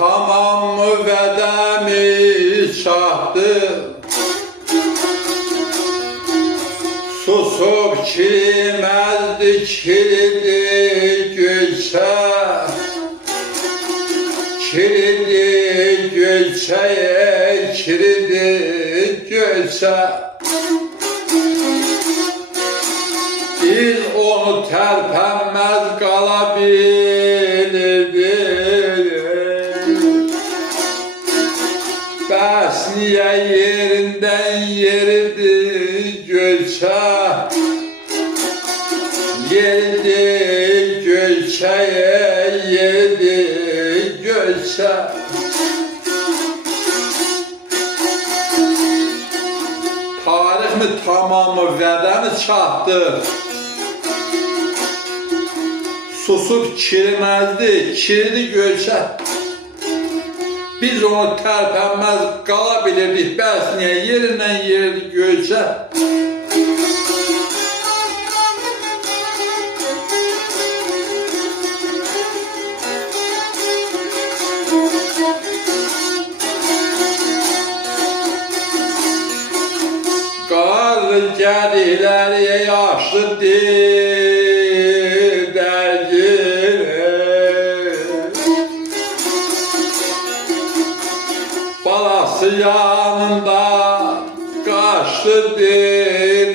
tamam mı vedemi çaktı, susup kirimezdi kilidi gülse, kilidi gülseye kilidi gülse. Biz onu terpenmez kalabilirdik. Bəs niye yerinden yeridi gülse, yeridi gülseye yeridi gülse. Tarih mi tamamı vədə mi çatdı? Susup kirimezdi, kirdi gölsə. Biz onu tərpənməz qala bilirdik, bəs niyə yerindən yerdi gölsə? Qar gəlikləri yaşlı balası yanında kaçtı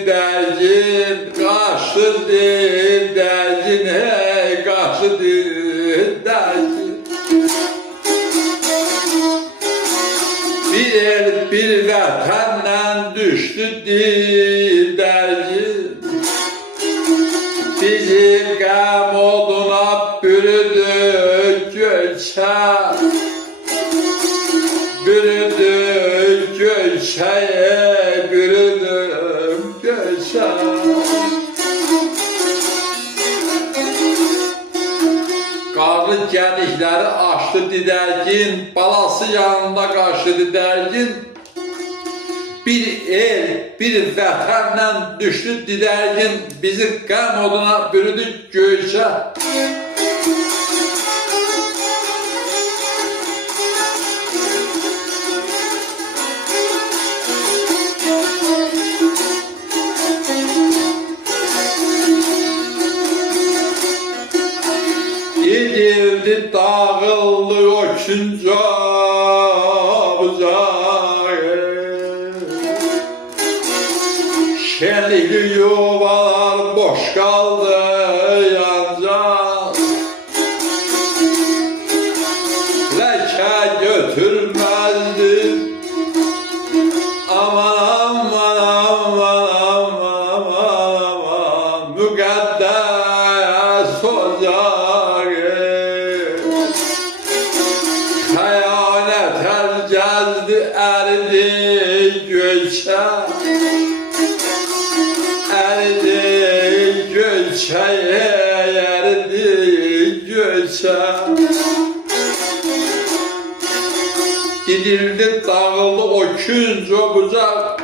dergin, kaçtı dergin, hey kaçtı dergin. Bir el bir vətəndən düştü dergin, bizi qəm oduna bürüdü gölçə. Bürüdüm gölçeye, bürüdüm gölçeye. Qarlı gedikləri açdı didərgin, balası yanında qaçdı didərgin. Bir el, bir vətənlə düşdü didərgin, bizi qəm oduna bürüdü gölçə. Edildi dağıldı o küncabıcağı, şenlikli yuvalar boş kaldı yancak. Leke götürmezdi, aman aman aman aman aman, müqəddəs ocaq. Hayalet el gezdi eridi gölçe, eridi gölçeye, eridi gölçe. Gidildi dağıldı o künc o bucak,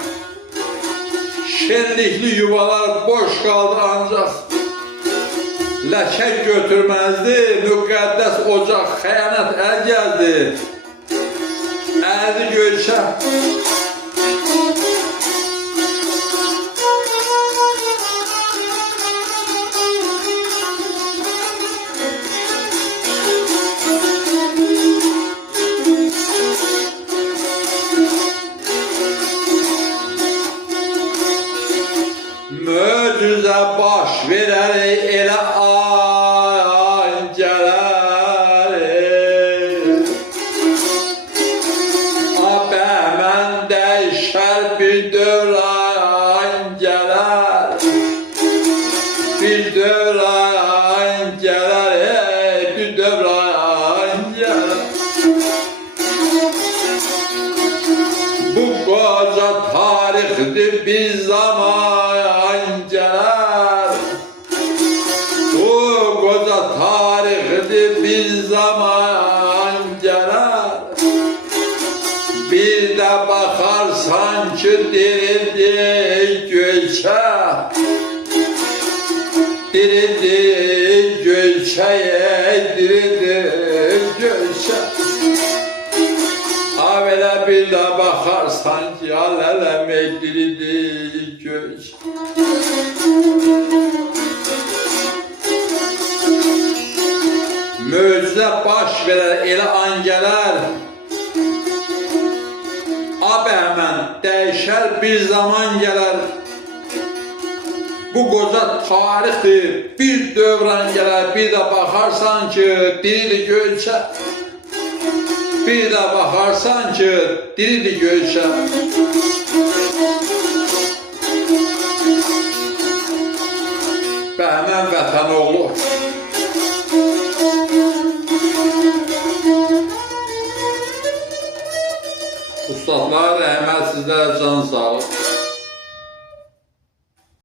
şenlikli yuvalar boş kaldı ancak. Leke götürmezdi, müqəddəs ocaq, xəyanət el geldi, erdi gölçə. Möcüzə baş verər elə an gələr. Bəhmən dəyişər bir dövran gələr, bir dövran gələr, bir dövran gələr. Bu qoca tarixdir bir zaman gələr, bu qoca tarixdir bir zaman gələr. Bir de bakarsan ki diridi gölçe, diridi gölçeye, diridi Gülşen. Avele bir de bakarsan ki alelem diridir Gülşen. Möcüzə baş verər elə an gələr. Abə həmən dəyişər bir zaman gələr. Bu qoca tarixdir, bir dövran gələr. Bir də baxarsan ki, diridir Gülşən. Bir də baxarsan ki, diridir Gülşən. Bəhmən vətən oğlu. Ustadlar, rəhmət sizlərə can sağlıq.